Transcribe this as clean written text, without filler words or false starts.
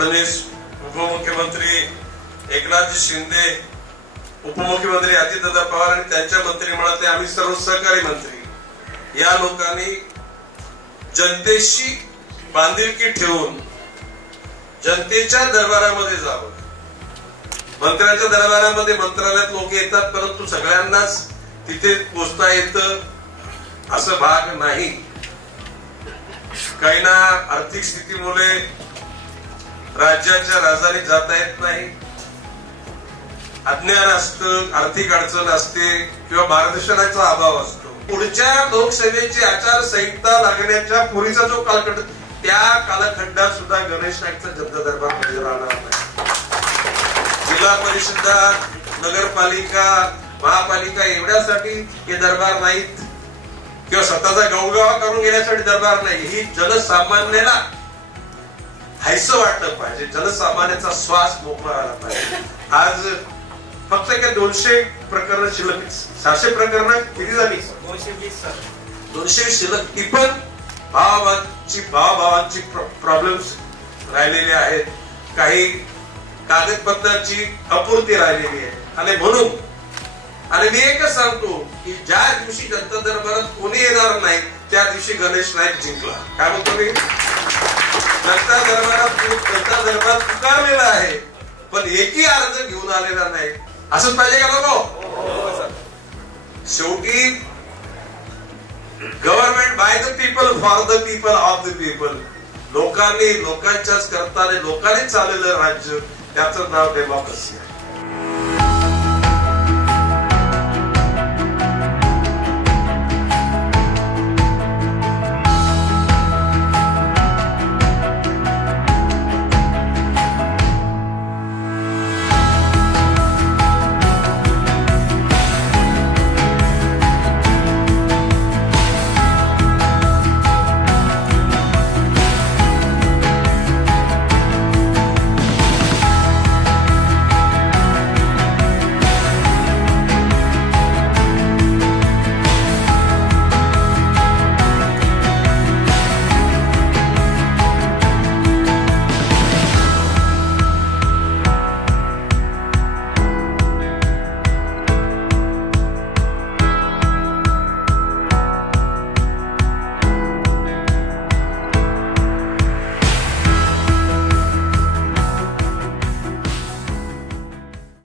फडणवीस, उपमुख्यमंत्री एकनाथजी शिंदे, उपमुख्यमंत्री अजितदादा पवार आणि त्यांच्या मंत्रिमंडळातले आम्ही सर्व सहकारी मंत्री या लोकांनी जनतेशी बांधिलकी ठेवून जनतेच्या दरबारामध्ये जावं. मंत्र्यांच्या दरबारामध्ये मंत्रालयात लोक येतात, परंतु सगळ्यांनाच तिथे पोचता येतं असं भाग नाही. काहींना आर्थिक स्थितीमुळे राज्याच्या राजधानीत जाता येत नाही, अज्ञान असतं, आर्थिक अडचण असते किंवा मार्गदर्शनाचा अभाव असतो. पुढच्या लोकसभेची आचारसंहिता लागण्याच्या पूर्वीचा जो कालखंड त्या कालखंडात सुद्धा गणेश नाईकचा जनता दरबार राहणार नाही. जिल्हा परिषदा, नगरपालिका, महापालिका एवढ्यासाठी हे दरबार नाहीत किंवा स्वतःचा गवगावा करून घेण्यासाठी दरबार नाही. ही जनसामान्याला हायसं वाटलं पाहिजे, जनसामान्याचा श्वास मोकळा आला पाहिजे. आज फक्त काय 200 प्रकरण शिल्लक, 700 प्रकरण किती झाली? 220 शिल्लक. ती पण भावाभावांची प्रॉब्लेम्स राहिलेले आहेत, काही कागदपत्राची अपूर्ती राहिलेली आहे. आणि म्हणून मी एकच सांगतो की ज्या दिवशी जनता दरबारात कोणी येणार नाही त्या दिवशी गणेश नाईक जिंकला. काय म्हणतो मी? जनता दरबार पुकारलेला आहे पण एकही अर्ज घेऊन आलेला नाही. असंच पाहिजे का लोक? शेवटी government by the people, for the people, of the people. लोकांनी लोकांच्याच करता लोकांनी चाललेलं राज्य, त्याचं नाव डेमोक्रेसी आहे.